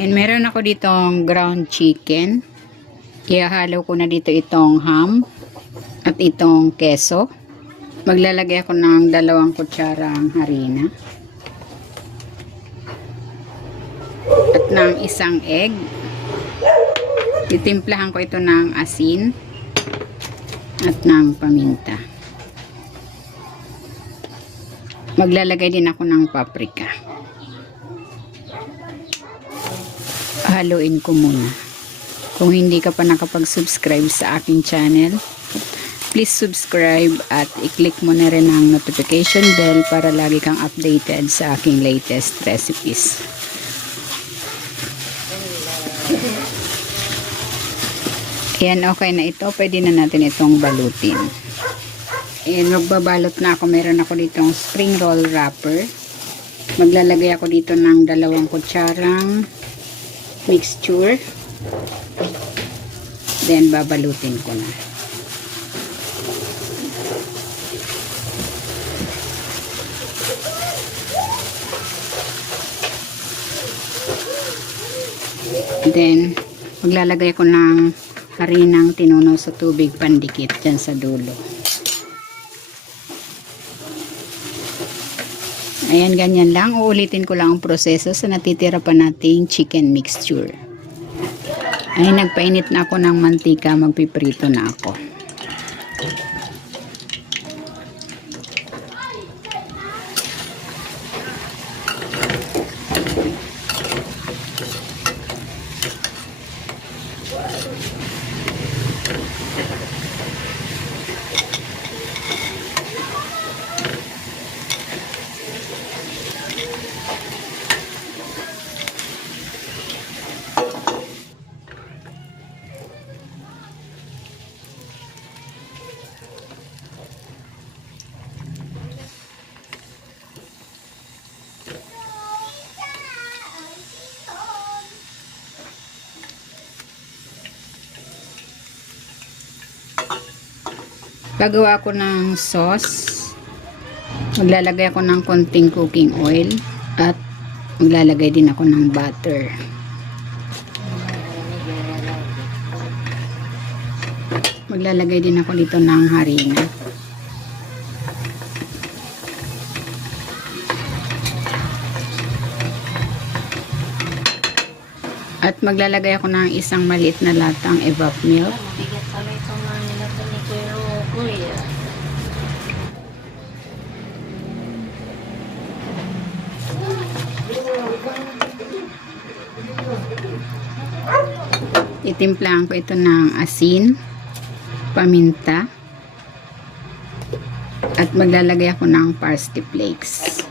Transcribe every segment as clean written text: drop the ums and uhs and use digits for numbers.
And meron ako ditong ground chicken. Ihahalo ko na dito itong ham at itong keso. Maglalagay ako ng 2 kutsarang harina at ng 1 egg. Titimplahan ko ito ng asin at ng paminta. Maglalagay din ako ng paprika. Haluin ko muna. Kung hindi ka pa nakapag-subscribe sa aking channel, please subscribe at i-click mo na rin ang notification bell para lagi kang updated sa aking latest recipes. Ayan, okay na ito. Pwede na natin itong balutin. Ayan, magbabalot na ako. Meron ako ditong spring roll wrapper. Maglalagay ako dito ng 2 kutsarang mixture. Then, babalutin ko na. Then, maglalagay ko ng harinang tinunaw sa tubig pandikit dyan sa dulo. Ayan, ganyan lang. Uulitin ko lang ang proseso sa natitira pa nating chicken mixture. Ay, nagpainit na ako ng mantika. Magpiprito na ako. Gagawa ko ng sauce. Maglalagay ako ng konting cooking oil at maglalagay din ako ng butter. Maglalagay din ako dito ng harina. At maglalagay ako ng 1 maliit na latang evap milk. Itimplahan ko ito ng asin, paminta, at maglalagay ako ng parsley flakes.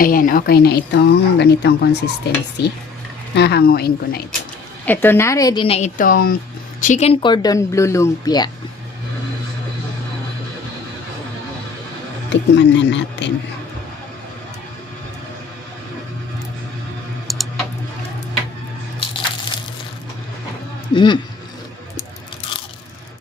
Ayan, okay na itong ganitong consistency. Hahanguin ko na ito. Ito na, ready na itong chicken cordon bleu lumpia. Tikman na natin.